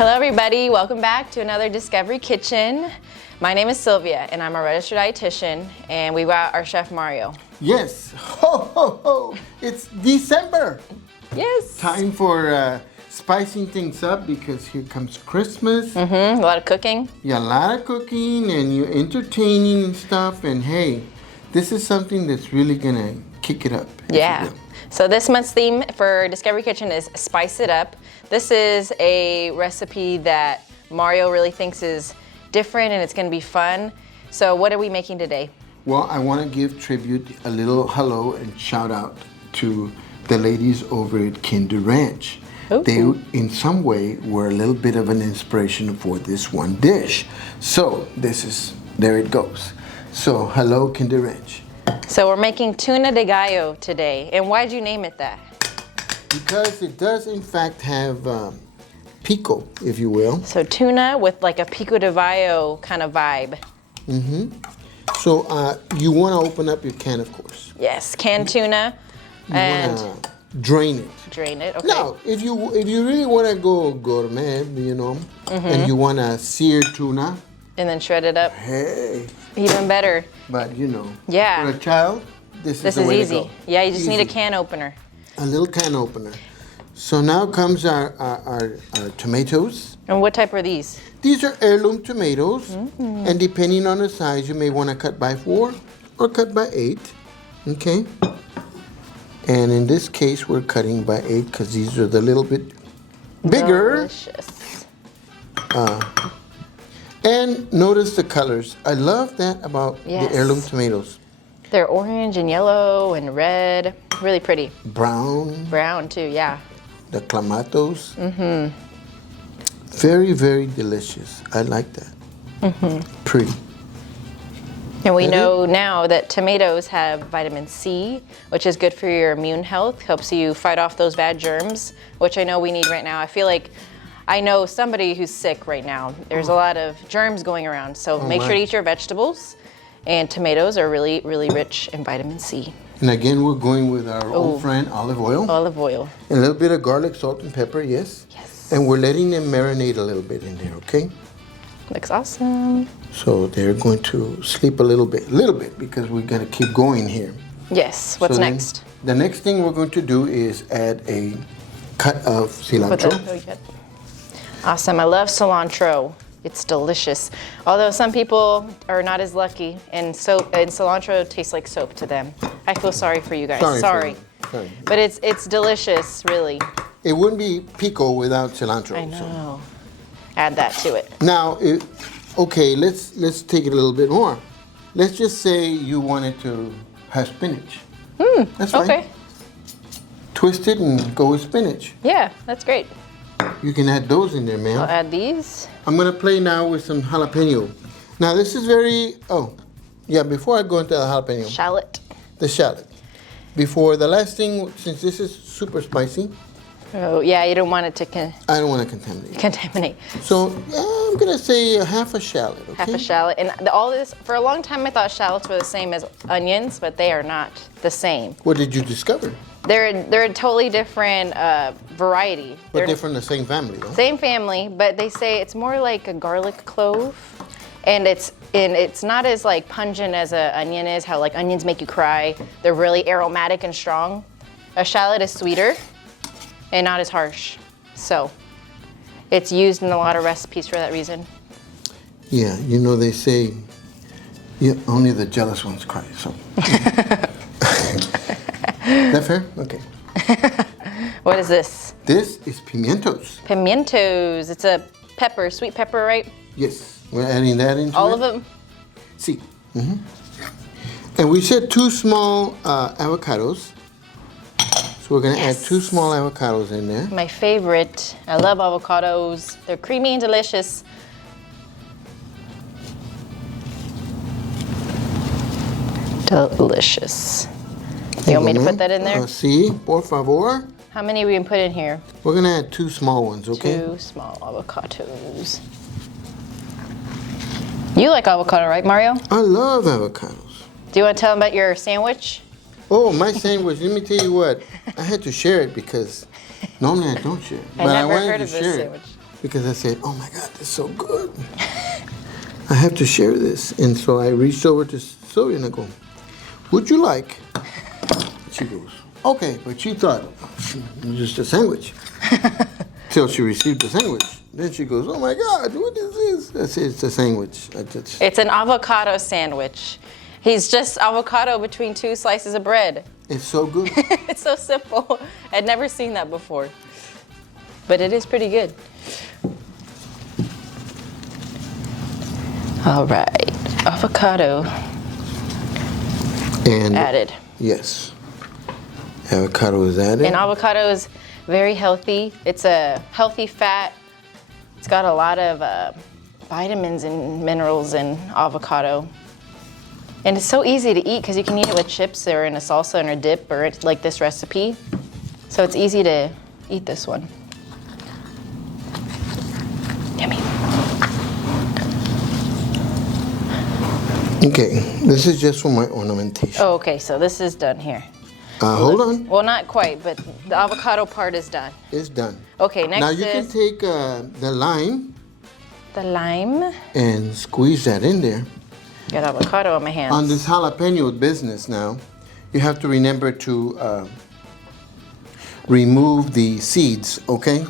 Hello everybody, welcome back to another Discovery Kitchen. My name is Sylvia and I'm a registered dietitian and we got our chef Mario. Yes, ho ho ho, it's December. Yes. Time for spicing things up because here comes Christmas. A lot of cooking. Yeah, a lot of cooking and you're entertaining and stuff, and hey, this is something that's really gonna kick it up. Yeah. So this month's theme for Discovery Kitchen is Spice It Up. This is a recipe that Mario really thinks is different and it's gonna be fun. So what are we making today? Well, I want to give tribute, a little hello and shout out to the ladies over at Kinder Ranch. Ooh. They, in some way, were a little bit of an inspiration for this one dish. So there it goes. So hello, Kinder Ranch. So we're making tuna de gallo today. And why'd you name it that? Because it does, in fact, have pico, if you will. So tuna with like a pico de gallo kind of vibe. So you want to open up your can, of course. Yes, canned tuna. You and want to drain it. drain it. Okay. Now, if you really want to go gourmet, you know, and you want to sear tuna, And then shred it up. hey, Even better. but you know, Yeah. for a child, this is the is way easy. to go. Yeah, you just need a Easy. can opener. A little can opener. So now comes our tomatoes. And what type are these? These are heirloom tomatoes, and depending on the size, you may want to cut by 4 or cut by 8. Okay. And in this case, we're cutting by 8 because these are the little bit bigger. Delicious. And notice the colors. I love that about Yes. the heirloom tomatoes. They're orange and yellow and red. Really pretty. Brown, Brown too, yeah. the clamatos. Very, very delicious. I like that. Pretty. And we Ready? know now that tomatoes have vitamin C, which is good for your immune health, helps you fight off those bad germs, which I know we need right now. I feel like I know somebody who's sick right now. There's a lot of germs going around, so make sure to eat your vegetables. And tomatoes are really, really rich in vitamin C. And again, we're going with our old friend olive oil. Olive oil. A little bit of garlic, salt, and pepper, yes? Yes. And we're letting them marinate a little bit in there, okay? Looks awesome. So they're going to sleep a little bit, because we're going to keep going here. Yes. What's So then next? The next thing we're going to do is add a cut of Put cilantro. that- oh, you got- Awesome. I love cilantro. It's delicious. Although some people are not as lucky, and cilantro tastes like soap to them. I feel sorry for you guys. Sorry. But it's delicious, really. It wouldn't be pico without cilantro. I so. know. Add that to it. Now, okay, let's take it a little bit more. Let's just say you wanted to have spinach. That's fine. Okay. Twist it and go with spinach. Yeah, that's great. You can add those in there, I'll ma'am. add these. I'm gonna play now with some jalapeno. Now this is before I go into the jalapeno, Shallot. the shallot. Before the last thing, since this is super spicy, Oh, yeah, you don't want it to I don't want to contaminate. contaminate. So I'm gonna say a half a shallot, okay? Half a shallot. And all this, for a long time I thought shallots were the same as onions, but they are not the same. What did you discover? They're a totally different variety. But They're they're from the same family, though. same family, but they say it's more like a garlic clove, and it's not as like pungent as an onion is. How like onions make you cry. They're really aromatic and strong. A shallot is sweeter and not as harsh, so it's used in a lot of recipes for that reason. Yeah, you know they say, only the jealous ones cry. So. Is that fair? Okay. What is this? This is pimientos. Pimientos. It's a pepper, sweet pepper, right? Yes, we're adding that into All it. of them. See. And we said 2 small avocados. So we're going to add 2 small avocados in there. My favorite. I love avocados. They're creamy and delicious. Delicious. You want me to put that in there? Sí, por favor. How many are we going to put in here? We're going to add 2 small ones, okay? 2 small avocados. You like avocado, right, Mario? I love avocados. Do you want to tell them about your sandwich? Oh, my sandwich, let me tell you what. I had to share it because normally I don't share it. I But never wanted heard to of this share it. sandwich. because I said, oh my God, this is so good. I have to share this. And so I reached over to Sylvia and I go, would you like? She goes, okay, but she thought it was just a sandwich. Till she received the sandwich. Then she goes, oh my God, what is this? I said, it's a sandwich. It's an avocado sandwich. He's just avocado between 2 slices of bread. It's so good. It's so simple. I'd never seen that before. But it is pretty good. All right, avocado And added. yes, avocado is added. And avocado is very healthy. It's a healthy fat. It's got a lot of vitamins and minerals in avocado. And it's so easy to eat because you can eat it with chips or in a salsa or a dip or like this recipe. So it's easy to eat this one. Yummy. Okay, this is just for my ornamentation. Oh, okay, so this is done here. Hold on. Well, not quite, but the avocado part is done. It's done. Okay, next now you can is take the lime the lime. and squeeze that in there. Got avocado on my hands. On this jalapeno business now, you have to remember to remove the seeds, okay?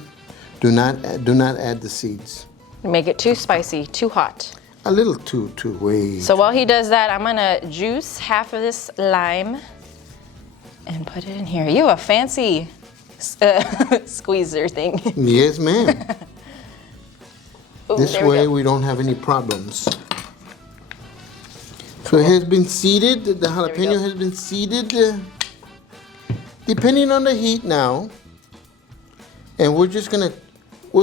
Do not add the seeds. Make it too spicy, too hot. A little too way. So while he does that, I'm gonna juice half of this lime and put it in here. You have a fancy squeezer thing. Yes, ma'am. Ooh, This there we way go. we don't have any problems. So it has been seeded, the jalapeno has been seeded, depending on the heat now. And we're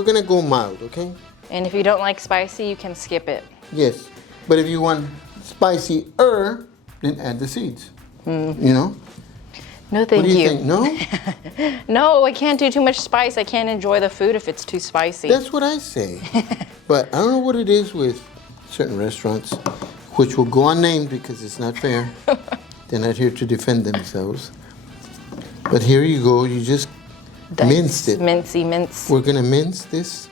gonna go mild, okay? And if you don't like spicy, you can skip it. Yes, but if you want spicier, then add the seeds. You know? No, thank What do you you. think? No? No, I can't do too much spice. I can't enjoy the food if it's too spicy. That's what I say. But I don't know what it is with certain restaurants, which will go unnamed because it's not fair. They're not here to defend themselves. But here you go. You just minced it. Mince. We're gonna mince this.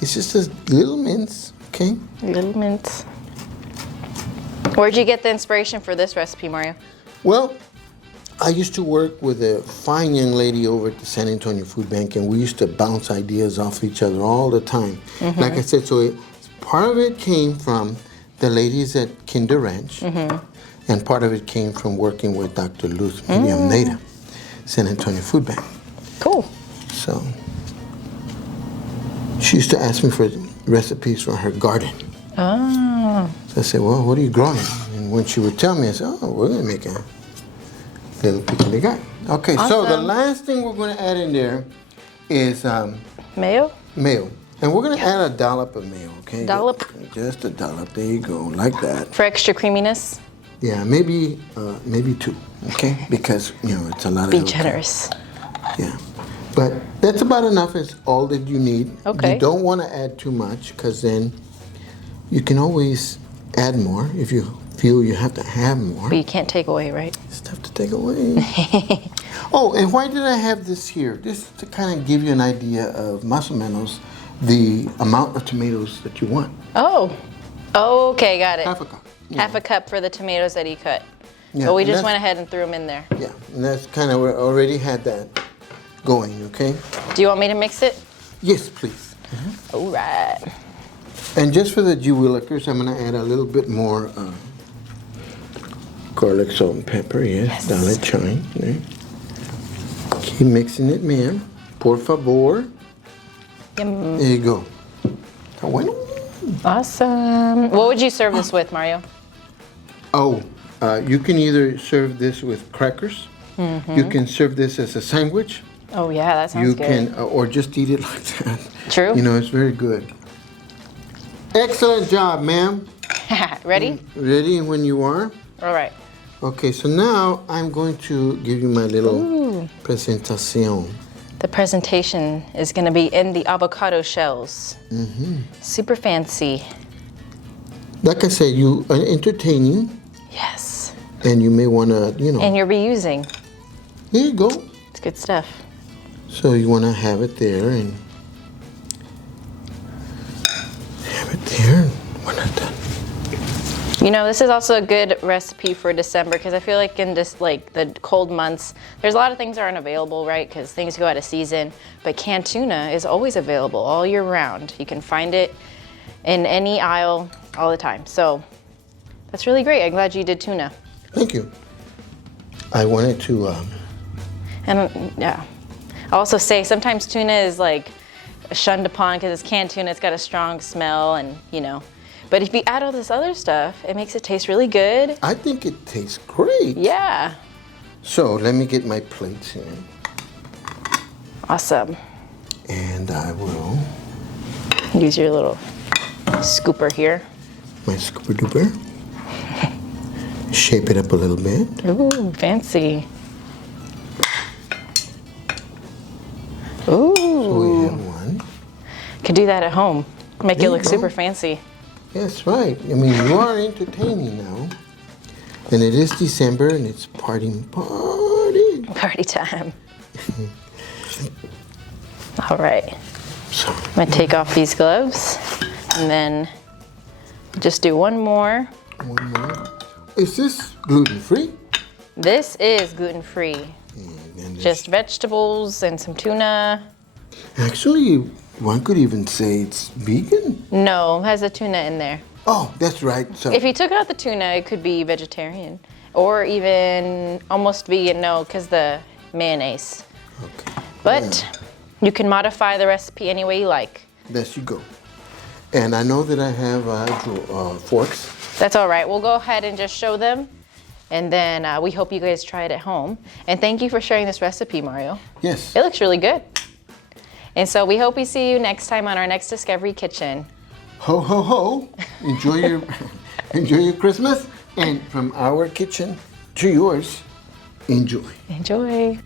It's just a little mince, okay? Little mince. Where'd you get the inspiration for this recipe, Mario? Well, I used to work with a fine young lady over at the San Antonio Food Bank, and we used to bounce ideas off each other all the time. Like I said, part of it came from the ladies at Kinder Ranch, and part of it came from working with Dr. Luz Miriam Neda, San Antonio Food Bank. Cool. So she used to ask me for recipes for her garden. Oh. So I said, well, what are you growing? And when she would tell me, I said, oh, we're going to make a little pico de gallo. Okay, so the Awesome. last thing we're going to add in there is Mayo? mayo. And we're going to add a dollop of mayo, okay? Dollop? Just a dollop. There you go, like that. For extra creaminess? Yeah, maybe 2, okay? Because, it's a lot of Be avocado. generous. Yeah. But that's about enough. Is all that you need. Okay. You don't want to add too much because then you can always add more if you feel you have to have more. But you can't take away, right? It's tough to take away. Oh, and why did I have this here? This to kind of give you an idea of más o menos the amount of tomatoes that you want. Oh. Okay, got it. Half a cup. Yeah. Half a cup for the tomatoes that he cut. Yeah, But we and just that's- went ahead and threw them in there. Yeah, and that's kind of, we already had that going, okay? Do you want me to mix it? Yes, please. All right. And just for the Jewelers, I'm going to add a little bit more garlic, salt, and pepper. Yes, Yes. dale chine. There. Keep mixing it, ma'am. Por favor. Yum. There you go. Está bueno. Awesome. What would you serve this with, Mario? Oh, you can either serve this with crackers. You can serve this as a sandwich. Oh yeah, that sounds You good. can, or just eat it like that. True. It's very good. Excellent job, ma'am. Ready? Ready when you are? All right. Okay, so now I'm going to give you my little presentación. The presentation is going to be in the avocado shells. Super fancy. Like I said, you are entertaining, Yes. and you may want to, And you're reusing. here you go. It's good stuff. So you want to have it there, and You know, this is also a good recipe for December because I feel like in this, like the cold months, there's a lot of things that aren't available, right? Because things go out of season. But canned tuna is always available all year round. You can find it in any aisle all the time. So that's really great. I'm glad you did tuna. Thank you. I wanted to. And yeah, I'll also say sometimes tuna is like shunned upon because it's canned tuna. It's got a strong smell, and you know. But if you add all this other stuff, it makes it taste really good. I think it tastes great. Yeah. So let me get my plates here. Awesome. And I will. Use your little scooper here. My scooper duper. Shape it up a little bit. Ooh, fancy. Ooh. So we have one. Could do that at home. Make There it you look go. super fancy. That's right. I mean, you are entertaining now. And it is December and it's party. Party time. All right. So, I'm gonna take off these gloves and then just do one more. one more. Is this gluten-free? This is gluten-free. And Just vegetables and some tuna. actually, one could even say it's vegan. No, it has a tuna in there. Oh, that's right. So, If you took out the tuna, it could be vegetarian or even almost vegan, no, because the mayonnaise. okay. But you can modify the recipe any way you like. There you go. And I know that I have forks. That's all right. We'll go ahead and just show them. And then we hope you guys try it at home. And thank you for sharing this recipe, Mario. Yes. It looks really good. And so we hope we see you next time on our next Discovery Kitchen. Ho, ho, ho. Enjoy your, enjoy your Christmas. And from our kitchen to yours, enjoy. Enjoy.